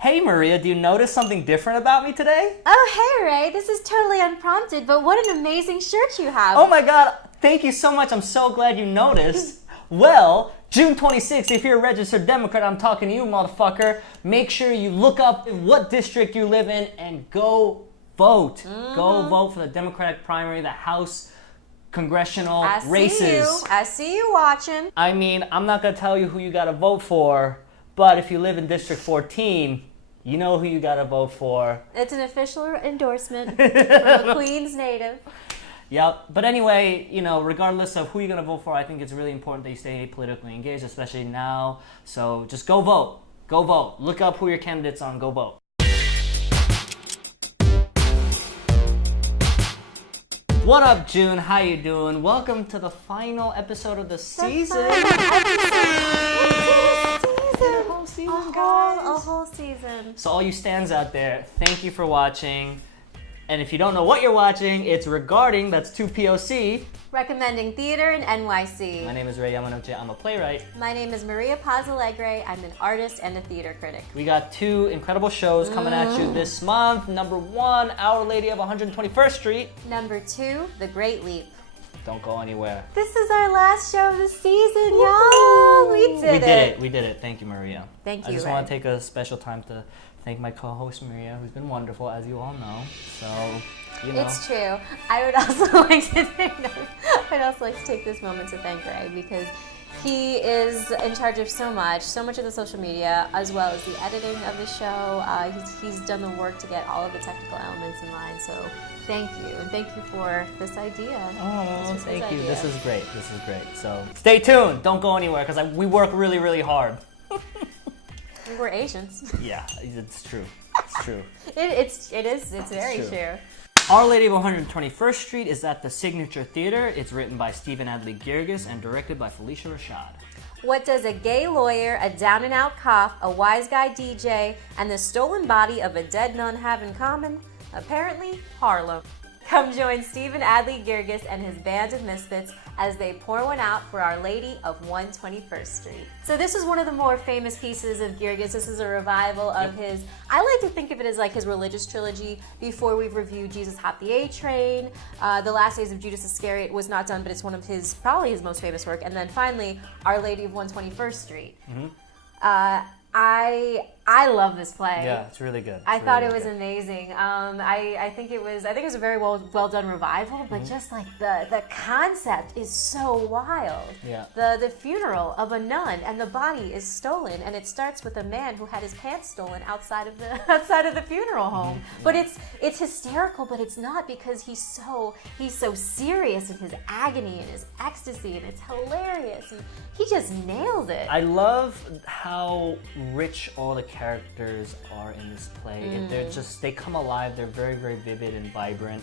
Hey Maria, do you notice something different about me today? Oh, hey Ray, this is totally unprompted, but what an amazing shirt you have. Oh my god, thank you so much. I'm so glad you noticed. Well, June 26th, if you're a registered Democrat, I'm talking to you, motherfucker. Make sure you look up what district you live in and go vote. Go vote for the Democratic primary, the House congressional races. I see you watching. I mean, I'm not going to tell you who you got to vote for, but if you live in District 14, you know who you got to vote for. It's an official endorsement from a Queens native. Yep. But anyway, you know, regardless of who you're going to vote for, I think it's really important that you stay politically engaged, especially now. So just go vote. Go vote. Look up who your candidates are and go vote. What up, June? How you doing? Welcome to the final episode of the season. A whole season. So all you stans out there, thank you for watching. And if you don't know what you're watching, it's Regarding, that's 2POC. Recommending theater in NYC. My name is Ray Yamanoche, I'm a playwright. My name is Maria Paz Alegre, I'm an artist and a theater critic. We got two incredible shows coming at you this month. Number one, Our Lady of 121st Street. Number two, The Great Leap. Don't go anywhere. This is our last show of the season, y'all. We did it. We did it. Thank you, Maria. Thank you, I just Ray. want to take a special time to thank my co-host, Maria, who's been wonderful, as you all know. So, you know. It's true. I would also like to take this moment to thank Ray because he is in charge of so much of the social media, as well as the editing of the show. He's done the work to get all of the technical elements in line. So thank you, and thank you for this idea. Oh, thank you. This is great. So stay tuned. Don't go anywhere because we work really, really hard. We're Asians. Yeah, it's true. It's true. It's very true. Our Lady of 121st Street is at the Signature Theater. It's written by Stephen Adly Girgis and directed by Felicia Rashad. What does a gay lawyer, a down-and-out cop, a wise guy DJ, and the stolen body of a dead nun have in common? Apparently, Harlem. Come join Stephen Adly Girgis and his band of misfits as they pour one out for Our Lady of 121st Street. So this is one of the more famous pieces of Girgis. This is a revival of his, I like to think of it as like his religious trilogy. Before we've reviewed Jesus Hopped the A Train, The Last Days of Judas Iscariot was not done, but it's one of his, probably his most famous work. And then finally, Our Lady of 121st Street. I love this play. Yeah, it's really good. I thought it was amazing. I think it was a very well done revival, but just like the concept is so wild. Yeah. The funeral of a nun and the body is stolen, and it starts with a man who had his pants stolen outside of the funeral home. But it's hysterical, but it's not, because he's so serious in his agony and his ecstasy, and it's hilarious. And he just nailed it. I love how rich all the characters are in this play. They come alive. They're very, very vivid and vibrant.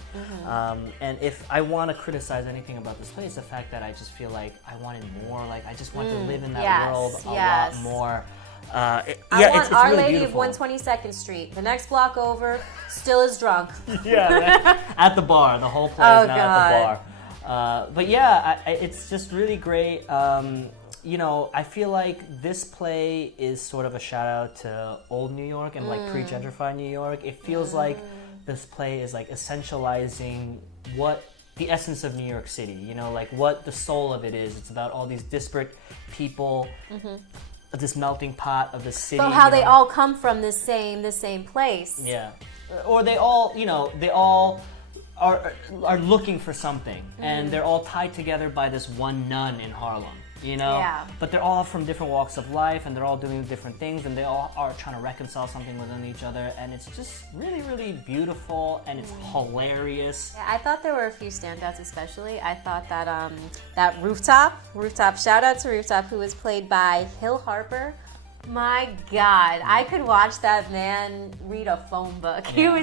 And if I want to criticize anything about this play, it's the fact that I just feel like I wanted more. Like I just want to live in that world a lot more. I want it's Our really Lady beautiful. of 122nd Street. The next block over, still is drunk. Yeah, at the bar. The whole play is now at the bar. But yeah, it's just really great. You know, I feel like this play is sort of a shout out to old New York and like pre-gentrified New York. It feels like this play is like essentializing what the essence of New York City, you know, like what the soul of it is. It's about all these disparate people, this melting pot of the city. So how they all come from the same place. Yeah. Or they all, you know, they all are looking for something, and they're all tied together by this one nun in Harlem. You know, but they're all from different walks of life, and they're all doing different things, and they all are trying to reconcile something within each other, and it's just really, really beautiful, and it's hilarious. Yeah, I thought there were a few standouts, especially. I thought that that Rooftop, shout out to Rooftop, who was played by Hill Harper. My God, I could watch that man read a phone book. Yeah.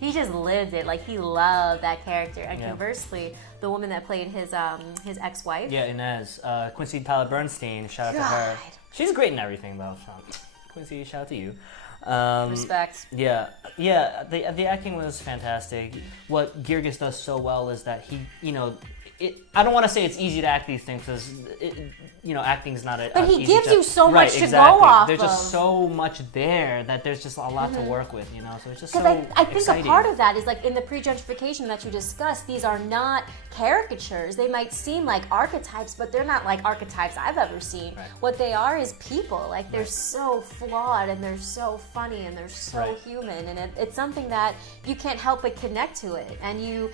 He just lived it. Like, he loved that character. And conversely, the woman that played his ex-wife. Yeah, Inez. Quincy Tyler Bernstein, shout out to her. She's great in everything, though. So. Quincy, shout out to you. Respect. Yeah. The acting was fantastic. What Girgis does so well is that he, you know, I don't want to say it's easy to act these things because acting's not a. But he gives you so right, much to exactly. go off. There's just so much there that there's just a lot to work with, So it's just so I think exciting. a part of that is like in the pre-gentrification that you discussed. These are not caricatures. They might seem like archetypes, but they're not like archetypes I've ever seen. Right. What they are is people. Like they're so flawed and they're so funny and they're so human, and it's something that you can't help but connect to it, and you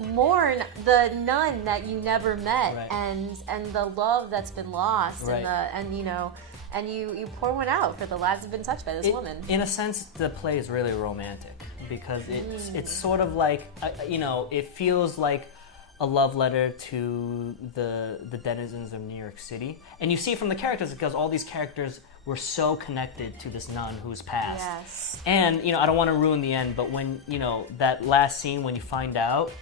mourn the nun that you never met, and the love that's been lost, and you pour one out for the lives that have been touched by this woman. In a sense, the play is really romantic because it's sort of like it feels like a love letter to the denizens of New York City, and you see from the characters because all these characters were so connected to this nun who's passed. Yes. And I don't want to ruin the end, but when that last scene when you find out,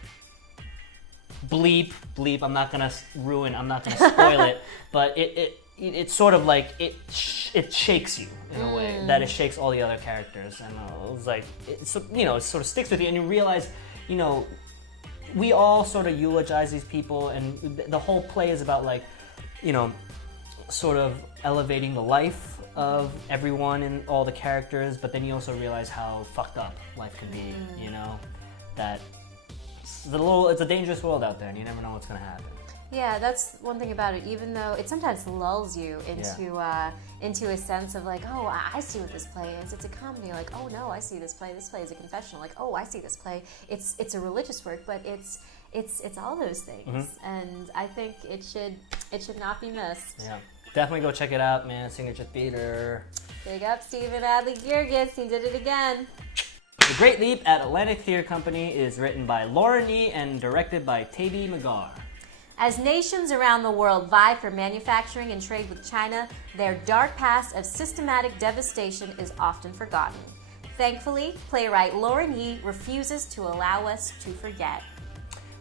bleep, I'm not gonna spoil it, but it's sort of like it shakes you in a way that it shakes all the other characters, and it was like it sort of sticks with you, and you realize we all sort of eulogize these people, and the whole play is about like sort of elevating the life of everyone and all the characters, but then you also realize how fucked up life can be, that it's a dangerous world out there and you never know what's going to happen. Yeah, that's one thing about it. Even though it sometimes lulls you into a sense of like, oh, I see what this play is. It's a comedy. Like, oh no, I see this play. This play is a confessional. Like, oh, I see this play. It's a religious work, but it's all those things. And I think it should not be missed. Yeah, definitely go check it out, man. Signature Theater. Big up, Stephen Adly Girgis. He did it again. The Great Leap at Atlantic Theater Company is written by Lauren Yee and directed by Taby Magar. As nations around the world vie for manufacturing and trade with China, their dark past of systematic devastation is often forgotten. Thankfully, playwright Lauren Yee refuses to allow us to forget.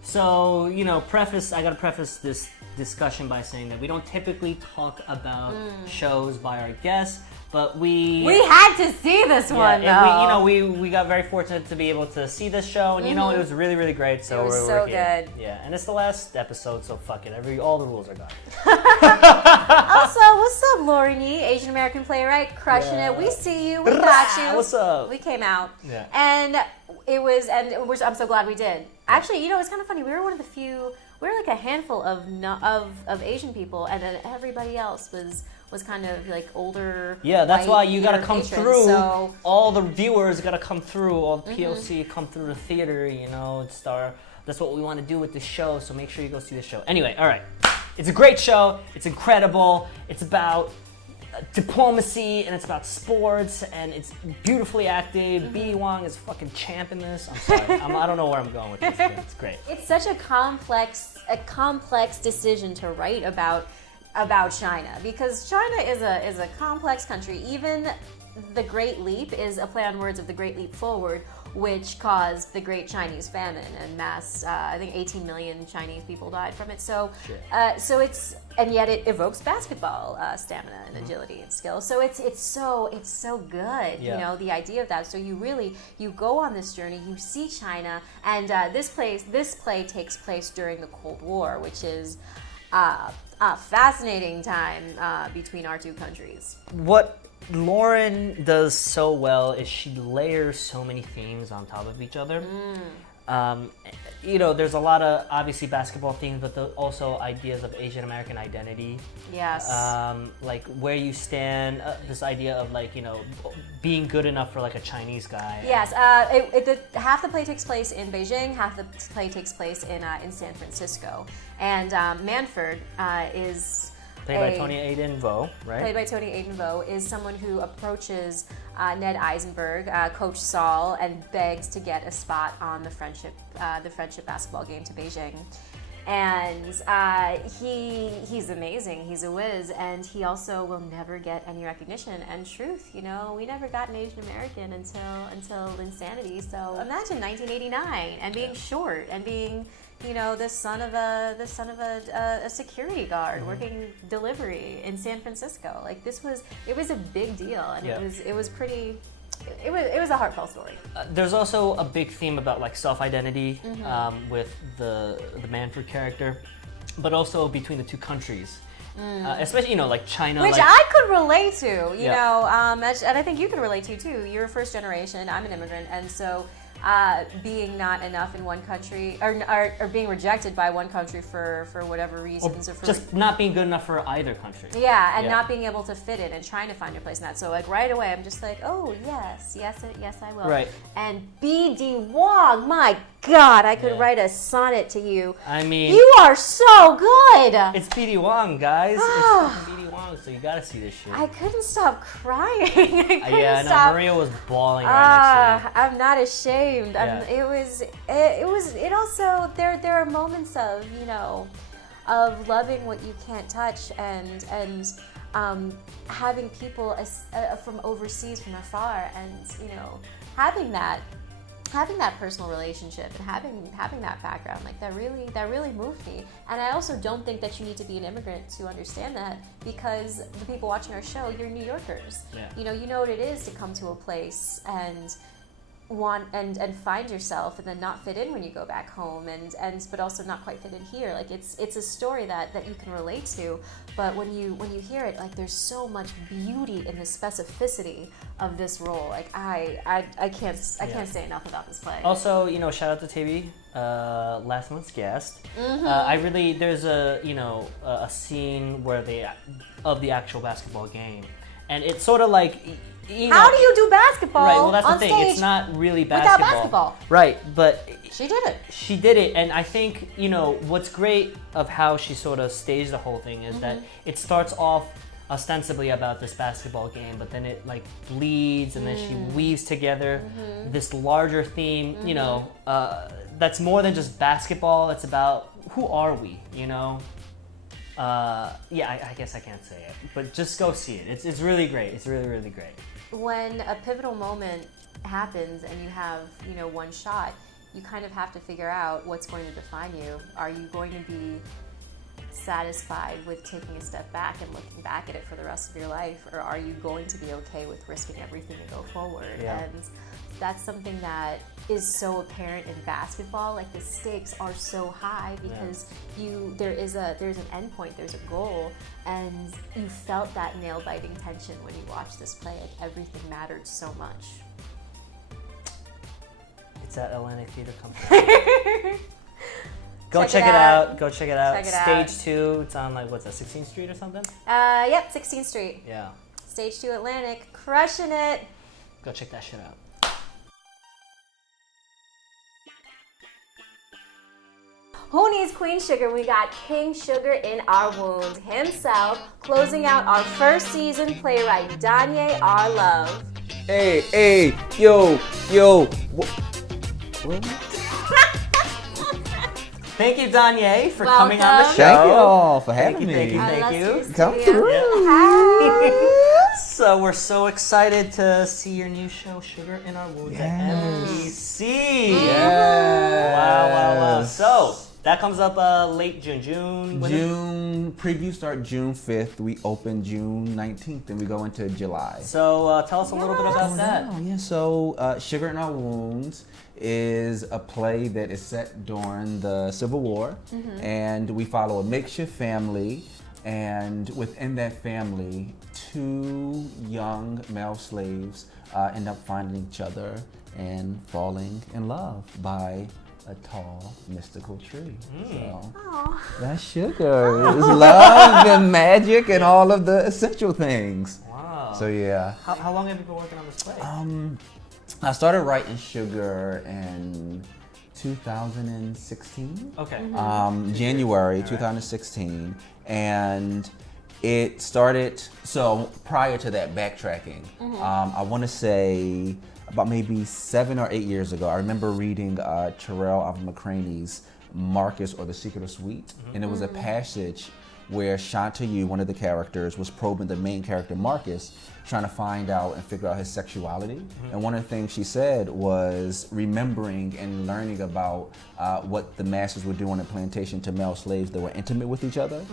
So, I gotta preface this discussion by saying that we don't typically talk about shows by our guests, but we had to see this one, though. We got very fortunate to be able to see this show, and it was really, really great. So it was we're good. Yeah, and it's the last episode, so fuck it. All the rules are gone. Also, what's up, Lauren Yee, Asian American playwright, crushing it. We see you. We got you. What's up? We came out. Yeah. And I'm so glad we did. Actually, it's kind of funny. We were one of the few. We were like a handful of Asian people, and then everybody else was kind of like older. Yeah, that's why you gotta come patrons, through. So all the viewers gotta come through. All the POC come through the theater. That's what we want to do with this show. So make sure you go see the show. Anyway, all right. It's a great show. It's incredible. It's about diplomacy and it's about sports and it's beautifully acted. B. Wong is fucking champ in this. I'm sorry. I don't know where I'm going with this, but it's great. It's such a complex decision to write about China, because China is a complex country. Even the Great Leap is a play on words of the Great Leap Forward, which caused the Great Chinese Famine and mass. I think 18 million Chinese people died from it. So and yet it evokes basketball stamina and agility and skill. So it's so good. Yeah. The idea of that. So you go on this journey. You see China, and this play takes place during the Cold War, which is a fascinating time between our two countries. What Lauren does so well is she layers so many themes on top of each other. There's a lot of obviously basketball themes, but also ideas of Asian American identity. Yes. Like where you stand, this idea of being good enough for like a Chinese guy. Yes. Half the play takes place in Beijing, half the play takes place in San Francisco, and Manford is played by Tony Aiden Vo, right? Played by Tony Aiden Vo is someone who approaches Ned Eisenberg, Coach Saul, and begs to get a spot on the friendship basketball game to Beijing. And he's amazing. He's a whiz, and he also will never get any recognition. And truth, we never got an Asian American until Insanity. So imagine 1989 and being short and being the son of a security guard working delivery in San Francisco. Like it was a big deal, and it was pretty it was a heartfelt story. There's also a big theme about like self-identity with the Manfred character, but also between the two countries. Especially, like China. Which like, I could relate to, you know, and I think you can relate to too. You're first generation, I'm an immigrant, and so being not enough in one country, or being rejected by one country for whatever reasons, or for just not being good enough for either country. Yeah, and not being able to fit in and trying to find your place in that. So like right away, I'm just like, oh yes, I will. Right. And B.D. Wong, my God, I could write a sonnet to you. I mean, you are so good. It's B.D. Wong, guys. It's B.D. Wong, so you gotta see this shit. I couldn't stop crying. I couldn't stop. Maria was bawling right next to me. I'm not ashamed. Yeah. It also there are moments of of loving what you can't touch and having people from overseas, from afar, and having that personal relationship and having that background, like that really moved me. And I also don't think that you need to be an immigrant to understand that, because the people watching our show, you're New Yorkers. Yeah. You know what it is to come to a place and find yourself and then not fit in when you go back home, but also not quite fit in here. Like it's a story that you can relate to, but when you hear it, like there's so much beauty in the specificity of this role. Like I can't say enough about this play. Also, shout out to TV, last month's guest. There's a scene where of the actual basketball game, and it's sort of like. How do you do basketball? Right, well that's on the thing. stage it's not really basketball. without basketball. Right, but she did it. She did it, and I think what's great of how she sort of staged the whole thing is that it starts off ostensibly about this basketball game, but then it like bleeds, and then she weaves together this larger theme. That's more than just basketball. It's about who are we, I guess I can't say it, but just go see it. It's really great. It's really, really great. When a pivotal moment happens and you have, one shot, you kind of have to figure out what's going to define you. Are you going to be satisfied with taking a step back and looking back at it for the rest of your life, or are you going to be okay with risking everything to go forward? Yeah. And that's something that is so apparent in basketball. Like the stakes are so high because there's an end point, there's a goal, and you felt that nail-biting tension when you watched this play. Like everything mattered so much. It's at Atlantic Theater Company. Go check it out. Go check it out. Stage 2. It's on 16th Street or something? Yep, 16th Street. Yeah. Stage 2 Atlantic, crushing it. Go check that shit out. Who needs Queen Sugar? We got King Sugar in our wounds himself, closing out our first season, playwright Donja R. Love. Hey, yo. What? Thank you, Donja, for coming on the show. Thank you all for having me. Thank you. Come through. Hi. So we're so excited to see your new show, Sugar in Our Wounds, at NBC. Yes. Wow. So that comes up late June. Previews start June 5th. We open June 19th, and we go into July. So tell us a little bit about that. Yeah. So Sugar in Our Wounds is a play that is set during the Civil War, and we follow a makeshift family, and within that family, 2 young male slaves end up finding each other and falling in love by a tall, mystical tree. So that's Sugar. It's love and magic and all of the essential things. Wow. So yeah. How long have you been working on this play? I started writing Sugar in 2016. Okay. January 2016, and it started. So prior to that, backtracking, I want to say about maybe 7 or 8 years ago, I remember reading Terrell Alvin McCraney's Marcus or the Secret of Sweet, and it was a passage where Shanta Yu, one of the characters, was probing the main character Marcus, trying to find out and figure out his sexuality. And one of the things she said was remembering and learning about what the masters were doing in plantation to male slaves that were intimate with each other.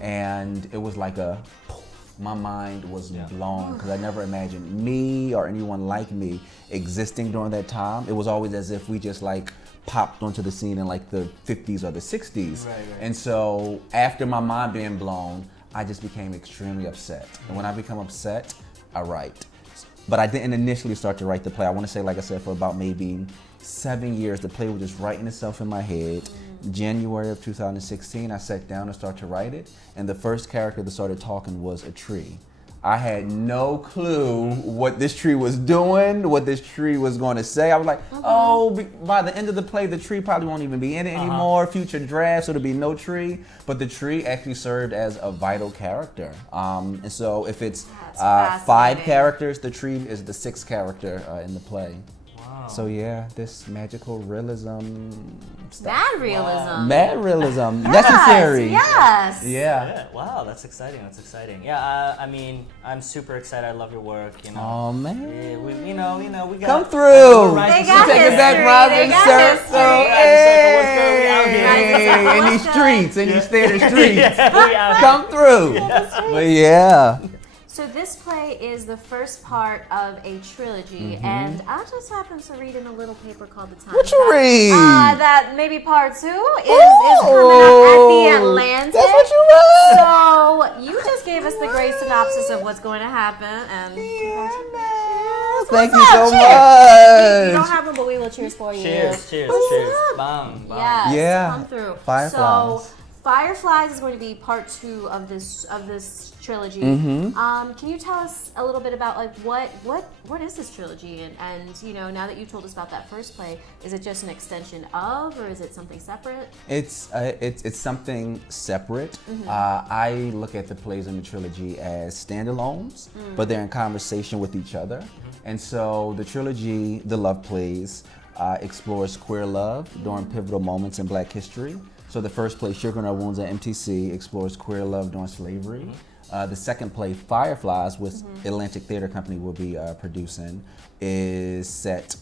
And it was like a poof, my mind was blown because I never imagined me or anyone like me existing during that time. It was always as if we just like popped onto the scene in like the 50s or the 60s. Right. And so after my mind being blown, I just became extremely upset. And when I become upset, I write. But I didn't initially start to write the play. I want to say, like I said, for about maybe 7 years, the play was just writing itself in my head. January of 2016, I sat down and started to write it. And the first character that started talking was a tree. I had no clue what this tree was doing, what this tree was going to say. I was like, by the end of the play, the tree probably won't even be in it anymore. Future drafts, so there'll be no tree. But the tree actually served as a vital character. And so if it's 5 characters, the tree is the 6th character in the play. Wow. So yeah, this magical realism stuff. Mad realism. Mad realism. Necessary. Yes. Yeah. Wow, that's exciting. That's exciting. Yeah, I mean, I'm super excited. I love your work. You know. Oh man. Yeah, we got. Come through. They got Take it back, history. Robin They got Circle. history. In these streets, in these theater streets. We out Come through. But yeah. So this play is the first part of a trilogy, and I just happened to read in a little paper called The Times. What you read? That maybe part 2 is coming up at the Atlantic. That's what you read. So you just gave us the great synopsis of what's going to happen, and Thank you so You don't much. have one, but we will cheers for you. Cheers. What's Cheers. up? Bam. Yes, Yeah. come through. Fireflies. So Fireflies is going to be part 2 of this trilogy. Can you tell us a little bit about like what is this trilogy, and you know, now that you told us about that first play, is it just an extension of, or is it something separate? It's something separate. I look at the plays in the trilogy as standalones, but they're in conversation with each other. And so the trilogy, the love plays, explores queer love during pivotal moments in Black history. So the first play, Sugar in Our Wounds at MTC, explores queer love during slavery. The second play, Fireflies, which Atlantic Theater Company will be producing, is set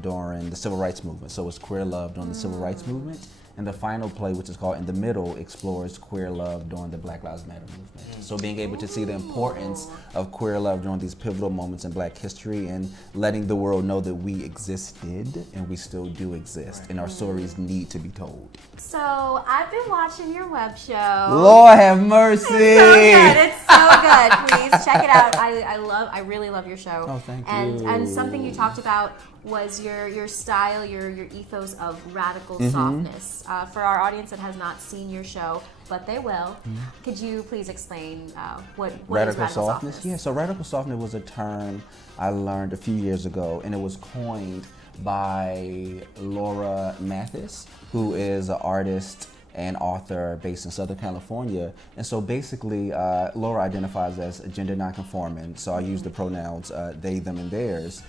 during the Civil Rights Movement. So it's queer love during the Civil Rights Movement. And the final play, which is called In the Middle, explores queer love during the Black Lives Matter movement. So being able to see the importance of queer love during these pivotal moments in Black history and letting the world know that we existed and we still do exist and our stories need to be told. So I've been watching your web show. Lord have mercy. It's so good. Please check it out. I really love your show. Oh, thank you. And something you talked about was your style, your ethos of radical softness. For our audience that has not seen your show, but they will, could you please explain what is radical softness? Yeah, so radical softness was a term I learned a few years ago, and it was coined by Laura Mathis, who is an artist and author based in Southern California. And so basically, Laura identifies as gender nonconforming, so I use the pronouns they, them, and theirs.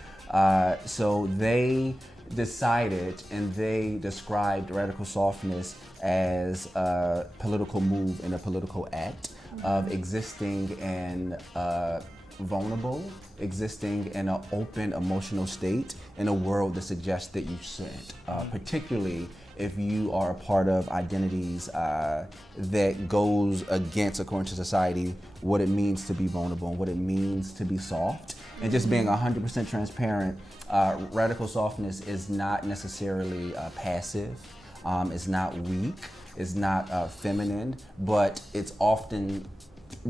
So they decided and they described radical softness as a political move and a political act of existing in vulnerable, existing in an open emotional state in a world that suggests that you shouldn't, particularly if you are a part of identities that goes against, according to society, what it means to be vulnerable and what it means to be soft. And just being 100% transparent, radical softness is not necessarily passive, it's not weak, it's not feminine, but it's often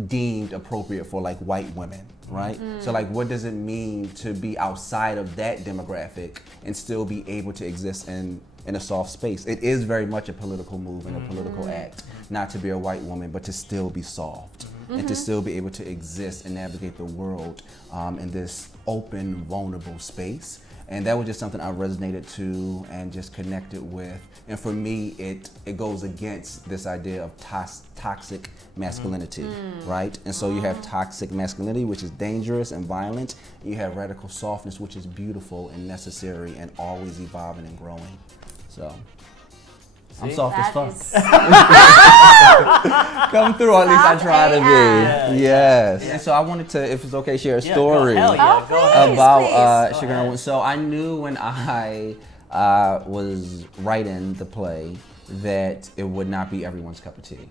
deemed appropriate for like white women, right? So like, what does it mean to be outside of that demographic and still be able to exist in a soft space? It is very much a political move and a political act, not to be a white woman, but to still be soft and to still be able to exist and navigate the world in this open, vulnerable space. And that was just something I resonated to and just connected with. And for me, it goes against this idea of toxic masculinity, right? And so you have toxic masculinity, which is dangerous and violent. You have radical softness, which is beautiful and necessary and always evolving and growing. So I'm soft as fuck. Come through, or at least I try to be. Yes. And so I wanted to, if it's okay, share a story Go ahead. about Sugar in Our Wounds. So I knew when I was writing the play that it would not be everyone's cup of tea.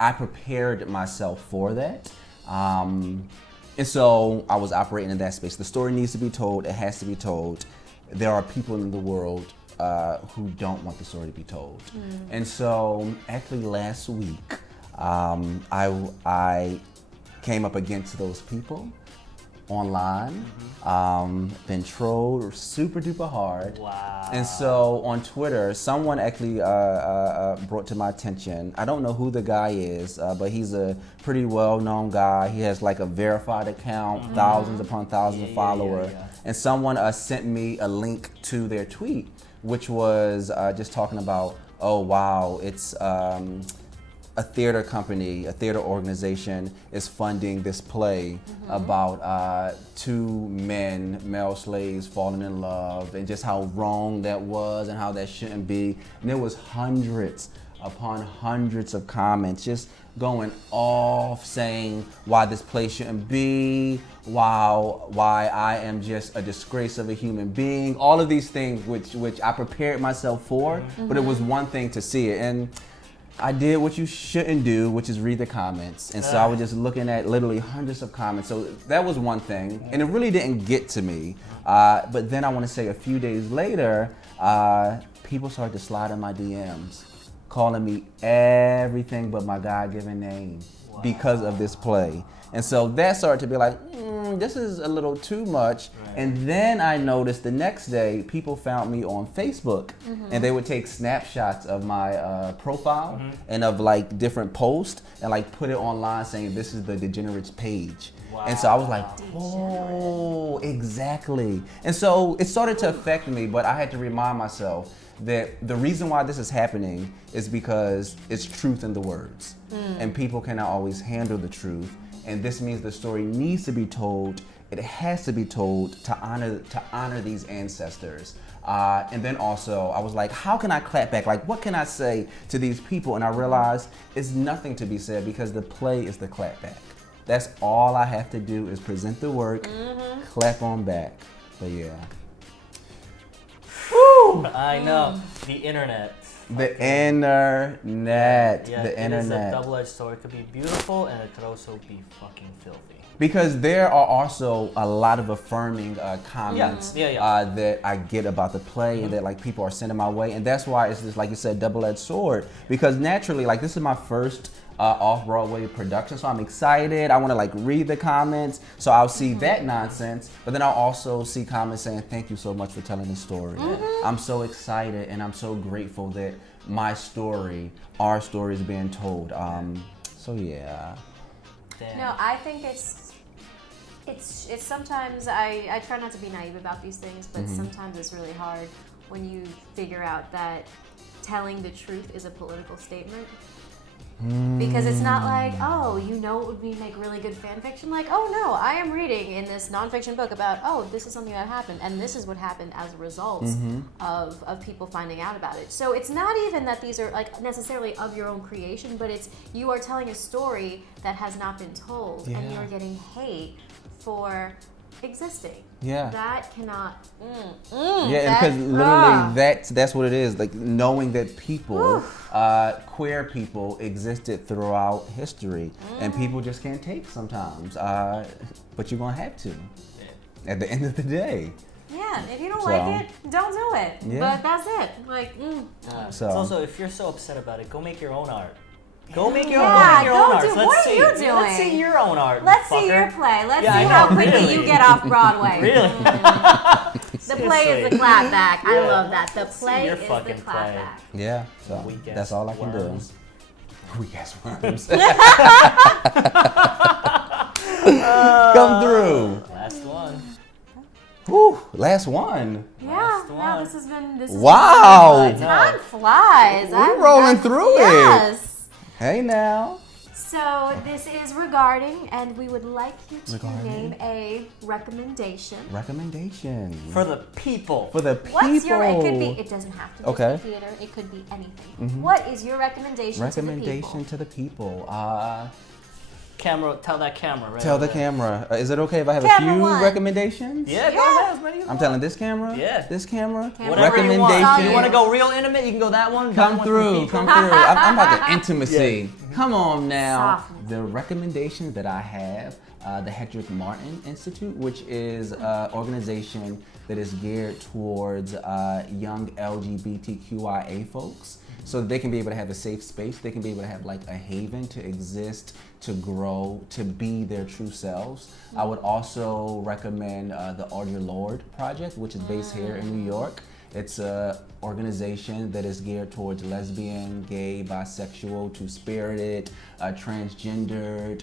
I prepared myself for that. And so I was operating in that space. The story needs to be told. It has to be told. There are people in the world who don't want the story to be told. And so actually last week, I came up against those people online, been trolled super duper hard. Wow. And so on Twitter, someone actually brought to my attention, I don't know who the guy is, but he's a pretty well-known guy. He has like a verified account, thousands upon thousands of followers. And someone sent me a link to their tweet, which was just talking about, oh wow, it's a theater company, a theater organization is funding this play about two men, male slaves, falling in love, and just how wrong that was and how that shouldn't be. And there was hundreds upon hundreds of comments just going off saying why this play shouldn't be, why I am just a disgrace of a human being, all of these things which I prepared myself for, but it was one thing to see it. And I did what you shouldn't do, which is read the comments. And so I was just looking at literally hundreds of comments. So that was one thing. And it really didn't get to me. But then I want to say a few days later, people started to slide in my DMs, calling me everything but my God-given name because of this play. And so that started to be like, this is a little too much. And then I noticed the next day, people found me on Facebook and they would take snapshots of my profile and of like different posts and like put it online saying this is the Degenerates page. And so I was like, oh, exactly. And so it started to affect me, but I had to remind myself that the reason why this is happening is because it's truth in the words. And people cannot always handle the truth. And this means the story needs to be told. It has to be told to honor these ancestors. And then also, I was like, how can I clap back? Like, what can I say to these people? And I realized it's nothing to be said because the play is the clap back. That's all I have to do is present the work, clap on back. But yeah. Woo! I know. The internet. The internet. Yeah, the internet. It is a double-edged sword. It could be beautiful and it could also be fucking filthy. Because there are also a lot of affirming comments that I get about the play and that like people are sending my way. And that's why it's just, like you said, double-edged sword. Because naturally, like this is my first off-Broadway production, so I'm excited. I want to like read the comments, so I'll see that nonsense, but then I'll also see comments saying thank you so much for telling this story. I'm so excited and I'm so grateful that my story, our story is being told. So yeah. Damn. No, I think it's sometimes I try not to be naive about these things, but sometimes it's really hard when you figure out that telling the truth is a political statement. Because it's not like, oh, you know, it would be like really good fan fiction. Like, oh no, I am reading in this nonfiction book about, oh, this is something that happened, and this is what happened as a result of people finding out about it. So it's not even that these are like necessarily of your own creation, but it's you are telling a story that has not been told, and you're getting hate for existing. Yeah. That cannot. Yeah, because literally that's what it is. Like knowing that people, queer people, existed throughout history, and people just can't take sometimes. But you're gonna have to. At the end of the day. Yeah, if you don't like it, don't do it. Yeah. But that's it. Like. So it's also, if you're so upset about it, go make your own art. Go make your own art. What are you doing? Let's see your own art. Let's see your play. Let's see how quickly you get off Broadway. Really? The play is the clapback. I love that. The play is the clapback. Yeah, so that's all I can do. Weak ass worms. Come through. Last one. Whew, last one. Yeah, now this has been. Wow. Time flies. We're rolling through it. Yes. Hey now. So this is regarding, and we would like you to name a recommendation. Recommendation. For the people. For the people. What's your, it could be, it doesn't have to be theater, it could be anything. What is your recommendation to the people? Camera, tell that camera, right? Tell the camera. Is it okay if I have Camera a few one. recommendations? Yeah, go ahead, as many as you I'm want. telling this camera? Yeah. This camera? Whatever you want. You want to go real intimate, you can go that one. Come through. I'm about the intimacy. Come on now. Softness. The recommendation that I have, the Hedrick Martin Institute, which is an organization that is geared towards young LGBTQIA folks, so that they can be able to have a safe space. They can be able to have like a haven to exist, to grow, to be their true selves. I would also recommend the Are Your Lord project, which is based here in New York. It's an organization that is geared towards lesbian, gay, bisexual, two-spirited, transgendered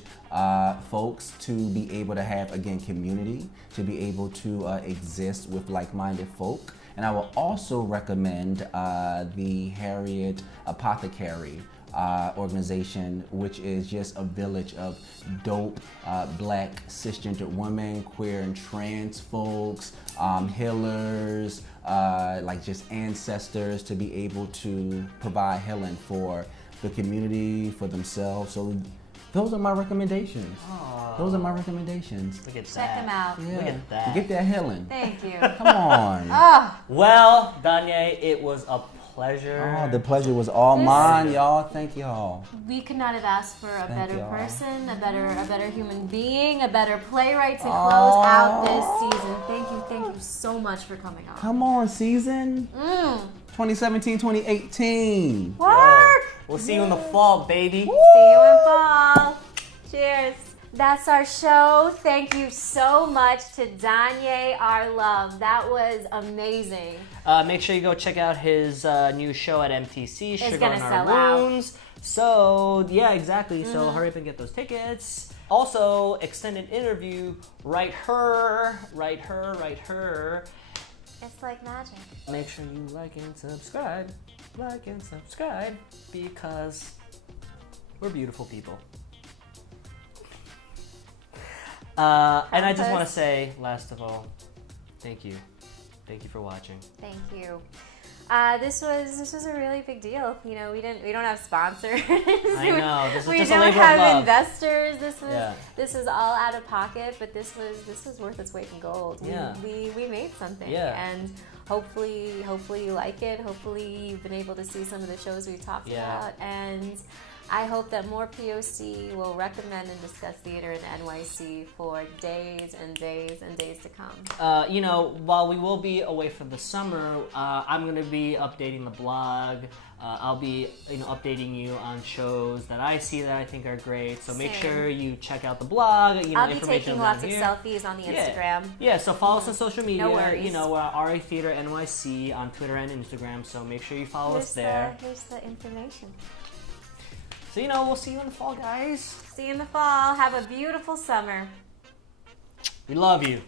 folks to be able to have, again, community, to be able to exist with like-minded folk. And I will also recommend the Harriet Apothecary organization, which is just a village of dope black cisgender women, queer and trans folks, healers, like just ancestors to be able to provide healing for the community, for themselves. So those are my recommendations. Aww. Those are my recommendations. Look at that. Check them out. Yeah. Look at that. Get that healing. Thank you. Come on. Oh, Well, Donja, it was a pleasure. Oh, the pleasure was all mine, y'all. Thank y'all. we could not have asked for a better y'all. person, a better human being, a better playwright to close out this season. Thank you so much for coming on. Come on, season 2017, 2018. Work! Yo, we'll see you in the fall, baby. See you in fall. Cheers. That's our show. Thank you so much to Donja, our love. That was amazing. Make sure you go check out his new show at MTC, Sugar gonna in Our sell out. Wounds. So, yeah, exactly. So hurry up and get those tickets. Also, extended interview, write her. It's like magic. Make sure you like and subscribe, because we're beautiful people. And I just want to say, last of all, thank you. Thank you for watching. Thank you. This was a really big deal. You know, we don't have sponsors. I know, this is we just a don't labor of have love. investors. Yeah. This is all out of pocket, but this was worth its weight in gold. Yeah. We made something. Yeah. And hopefully you like it. Hopefully you've been able to see some of the shows we talked about, and I hope that more POC will recommend and discuss theater in NYC for days and days and days to come. You know, while we will be away for the summer, I'm going to be updating the blog. I'll be, updating you on shows that I see that I think are great. So make Same. sure you check out the blog. I'll be information taking down lots of here. selfies on the Instagram. Yeah, so follow us on social media. No worries. We're RA Theater NYC on Twitter and Instagram. So make sure you follow us there. Here's the information. So, we'll see you in the fall, guys. See you in the fall. Have a beautiful summer. We love you.